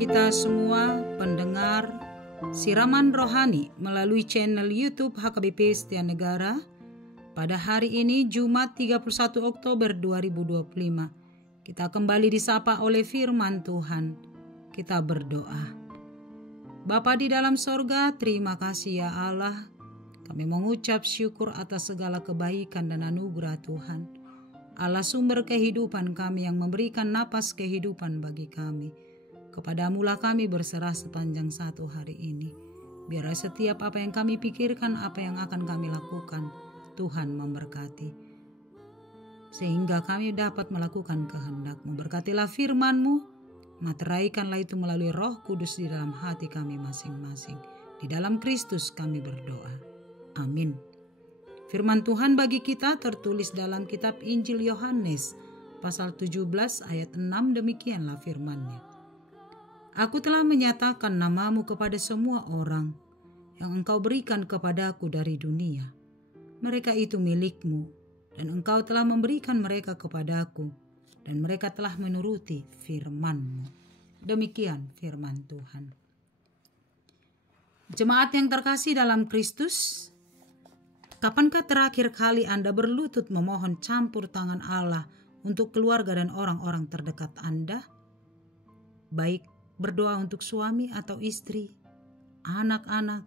kita semua pendengar siraman rohani melalui channel YouTube HKBP Setia Negara. Pada hari ini Jumat 31 Oktober 2025, kita kembali disapa oleh firman Tuhan. Kita berdoa. Bapa di dalam sorga, terima kasih ya Allah. Kami mengucap syukur atas segala kebaikan dan anugerah Tuhan. Allah sumber kehidupan kami yang memberikan napas kehidupan bagi kami. Kepadamulah kami berserah sepanjang satu hari ini. Biar setiap apa yang kami pikirkan, apa yang akan kami lakukan, Tuhan memberkati. Sehingga kami dapat melakukan kehendak-Mu. Berkatilah firman-Mu, materaikanlah itu melalui Roh Kudus di dalam hati kami masing-masing. Di dalam Kristus kami berdoa. Amin. Firman Tuhan bagi kita tertulis dalam kitab Injil Yohanes pasal 17 ayat 6, demikianlah firman-Nya. Aku telah menyatakan namamu kepada semua orang yang Engkau berikan kepadaku dari dunia. Mereka itu milik-Mu dan Engkau telah memberikan mereka kepadaku dan mereka telah menuruti firman-Mu. Demikian firman Tuhan. Jemaat yang terkasih dalam Kristus, kapankah terakhir kali Anda berlutut memohon campur tangan Allah untuk keluarga dan orang-orang terdekat Anda? Baik berdoa untuk suami atau istri, anak-anak,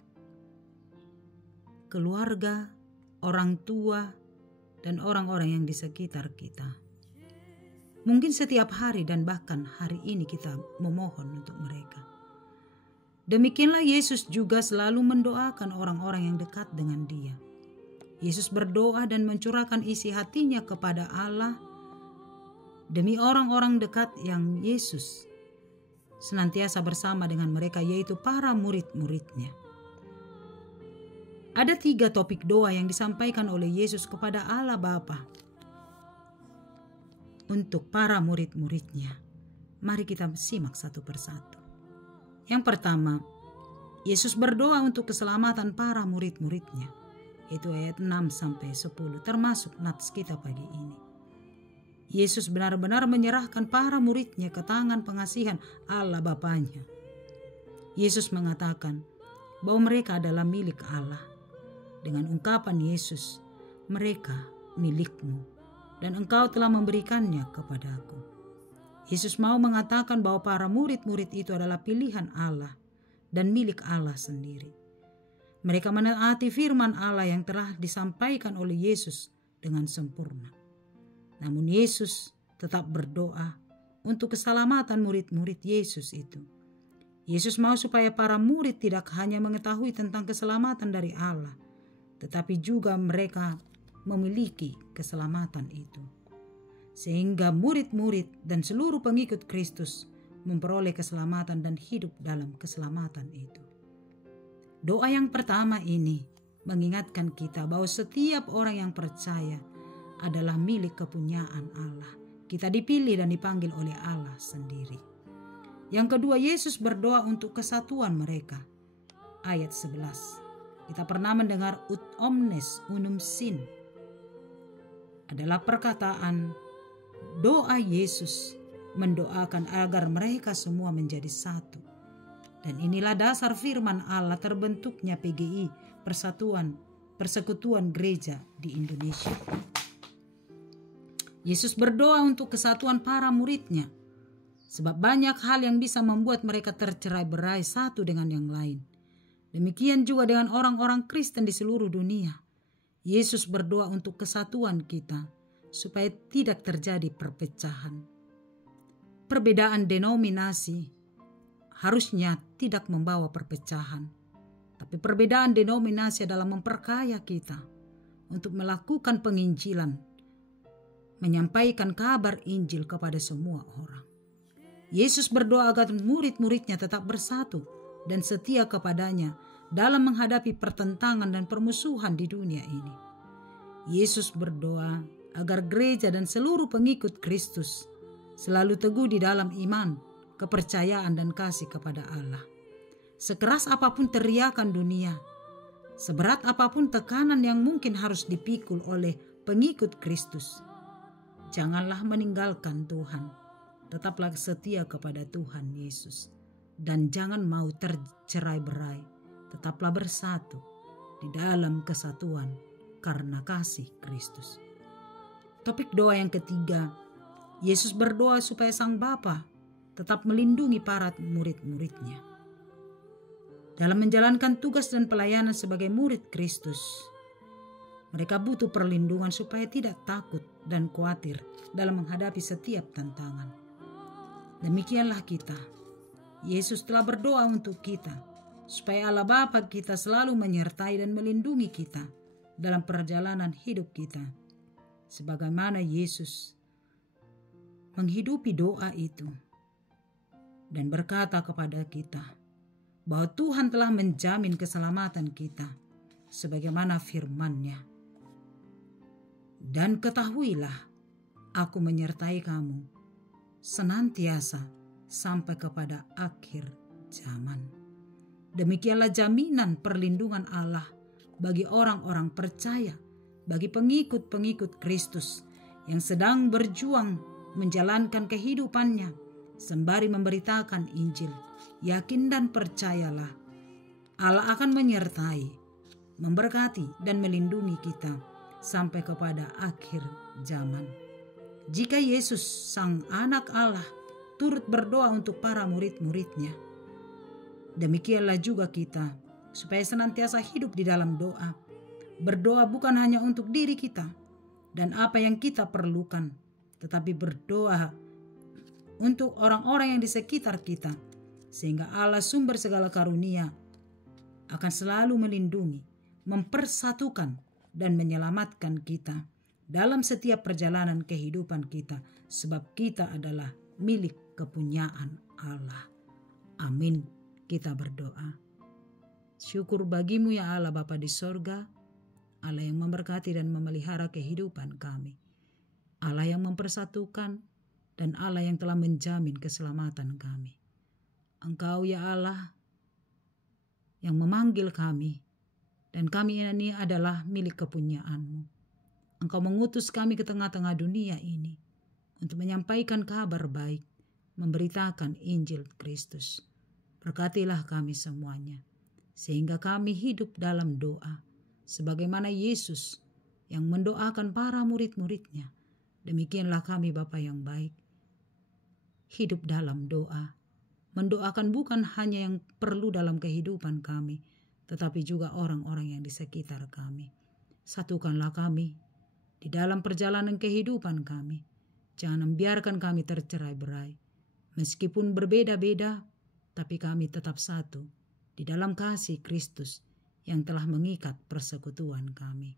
keluarga, orang tua, dan orang-orang yang di sekitar kita. Mungkin setiap hari dan bahkan hari ini kita memohon untuk mereka. Demikianlah Yesus juga selalu mendoakan orang-orang yang dekat dengan Dia. Yesus berdoa dan mencurahkan isi hatinya kepada Allah demi orang-orang dekat yang Yesus senantiasa bersama dengan mereka, yaitu para murid-muridnya. Ada 3 topik doa yang disampaikan oleh Yesus kepada Allah Bapa untuk para murid-muridnya. Mari kita simak satu persatu. Yang pertama, Yesus berdoa untuk keselamatan para murid-muridnya. Itu ayat 6-10 termasuk nats kita pagi ini. Yesus benar-benar menyerahkan para muridnya ke tangan pengasihan Allah Bapanya. Yesus mengatakan bahwa mereka adalah milik Allah. Dengan ungkapan Yesus, mereka milik-Mu dan Engkau telah memberikannya kepadaku. Yesus mau mengatakan bahwa para murid-murid itu adalah pilihan Allah dan milik Allah sendiri. Mereka menaati firman Allah yang telah disampaikan oleh Yesus dengan sempurna. Namun Yesus tetap berdoa untuk keselamatan murid-murid Yesus itu. Yesus mau supaya para murid tidak hanya mengetahui tentang keselamatan dari Allah, tetapi juga mereka memiliki keselamatan itu. Sehingga murid-murid dan seluruh pengikut Kristus memperoleh keselamatan dan hidup dalam keselamatan itu. Doa yang pertama ini mengingatkan kita bahwa setiap orang yang percaya adalah milik kepunyaan Allah. Kita dipilih dan dipanggil oleh Allah sendiri. Yang kedua, Yesus berdoa untuk kesatuan mereka. Ayat 11. Kita pernah mendengar ut omnes unum sin. Adalah perkataan doa Yesus mendoakan agar mereka semua menjadi satu. Dan inilah dasar firman Allah terbentuknya PGI, Persekutuan Gereja di Indonesia. Yesus berdoa untuk kesatuan para muridnya, sebab banyak hal yang bisa membuat mereka tercerai-berai satu dengan yang lain. Demikian juga dengan orang-orang Kristen di seluruh dunia. Yesus berdoa untuk kesatuan kita, supaya tidak terjadi perpecahan. Perbedaan denominasi harusnya tidak membawa perpecahan, tapi perbedaan denominasi adalah memperkaya kita untuk melakukan penginjilan, menyampaikan kabar Injil kepada semua orang. Yesus berdoa agar murid-muridnya tetap bersatu dan setia kepadanya dalam menghadapi pertentangan dan permusuhan di dunia ini. Yesus berdoa agar gereja dan seluruh pengikut Kristus selalu teguh di dalam iman, kepercayaan dan kasih kepada Allah. Sekeras apapun teriakan dunia, seberat apapun tekanan yang mungkin harus dipikul oleh pengikut Kristus, janganlah meninggalkan Tuhan. Tetaplah setia kepada Tuhan Yesus. dan jangan mau tercerai-berai. Tetaplah bersatu di dalam kesatuan karena kasih Kristus. Topik doa yang ketiga, Yesus berdoa supaya Sang Bapa tetap melindungi para murid-muridnya. Dalam menjalankan tugas dan pelayanan sebagai murid Kristus, mereka butuh perlindungan supaya tidak takut dan khawatir dalam menghadapi setiap tantangan. Demikianlah kita. Yesus telah berdoa untuk kita, supaya Allah Bapa kita selalu menyertai dan melindungi kita dalam perjalanan hidup kita. Sebagaimana Yesus menghidupi doa itu dan berkata kepada kita bahwa Tuhan telah menjamin keselamatan kita sebagaimana firman-Nya. Dan ketahuilah, aku menyertai kamu senantiasa sampai kepada akhir zaman. Demikianlah jaminan perlindungan Allah bagi orang-orang percaya, bagi pengikut-pengikut Kristus yang sedang berjuang menjalankan kehidupannya sembari memberitakan Injil. Yakin dan percayalah, Allah akan menyertai, memberkati dan melindungi kita sampai kepada akhir zaman. Jika Yesus, Sang Anak Allah, turut berdoa untuk para murid-muridnya, demikianlah juga kita, supaya senantiasa hidup di dalam doa. Berdoa bukan hanya untuk diri kita dan apa yang kita perlukan, tetapi berdoa untuk orang-orang yang di sekitar kita, sehingga Allah sumber segala karunia akan selalu melindungi, mempersatukan, dan menyelamatkan kita dalam setiap perjalanan kehidupan kita, sebab kita adalah milik kepunyaan Allah. Amin. Kita berdoa. Syukur bagimu ya Allah Bapa di sorga, Allah yang memberkati dan memelihara kehidupan kami, Allah yang mempersatukan, dan Allah yang telah menjamin keselamatan kami. Engkau ya Allah yang memanggil kami, dan kami ini adalah milik kepunyaan-Mu. Engkau mengutus kami ke tengah-tengah dunia ini untuk menyampaikan kabar baik, memberitakan Injil Kristus. Berkatilah kami semuanya, sehingga kami hidup dalam doa, sebagaimana Yesus yang mendoakan para murid-muridnya. Demikianlah kami Bapa yang baik, hidup dalam doa, mendoakan bukan hanya yang perlu dalam kehidupan kami, tetapi juga orang-orang yang di sekitar kami. Satukanlah kami di dalam perjalanan kehidupan kami. Jangan membiarkan kami tercerai-berai. Meskipun berbeda-beda, tapi kami tetap satu di dalam kasih Kristus yang telah mengikat persekutuan kami.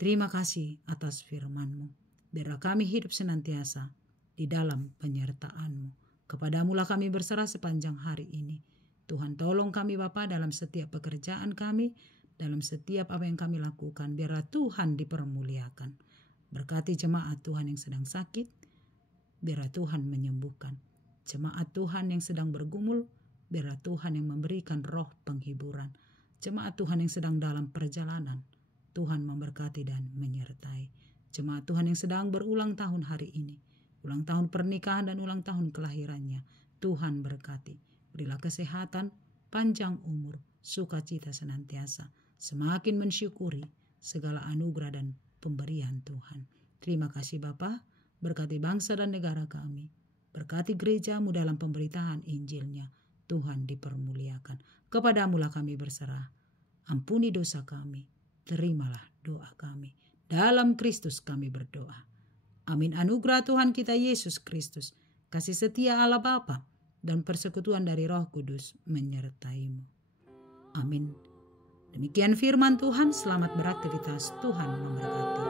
Terima kasih atas firman-Mu. Biarlah kami hidup senantiasa di dalam penyertaan-Mu. Kepadamu-lah kami berserah sepanjang hari ini. Tuhan tolong kami Bapa dalam setiap pekerjaan kami, dalam setiap apa yang kami lakukan. Biarlah Tuhan dipermuliakan. Berkati jemaat Tuhan yang sedang sakit, biarlah Tuhan menyembuhkan. Jemaat Tuhan yang sedang bergumul, biarlah Tuhan yang memberikan roh penghiburan. Jemaat Tuhan yang sedang dalam perjalanan, Tuhan memberkati dan menyertai. Jemaat Tuhan yang sedang berulang tahun hari ini, ulang tahun pernikahan dan ulang tahun kelahirannya, Tuhan berkati. Berilah kesehatan, panjang umur, sukacita senantiasa, semakin mensyukuri segala anugerah dan pemberian Tuhan. Terima kasih Bapa, berkati bangsa dan negara kami, berkati gereja-Mu dalam pemberitaan Injil-Nya. Tuhan dipermuliakan. Kepadamu-lah kami berserah. Ampuni dosa kami, terimalah doa kami. Dalam Kristus kami berdoa. Amin. Anugerah Tuhan kita Yesus Kristus, kasih setia Allah Bapa, dan persekutuan dari Roh Kudus menyertai-Mu. Amin. Demikian firman Tuhan. Selamat beraktivitas. Tuhan memberkati.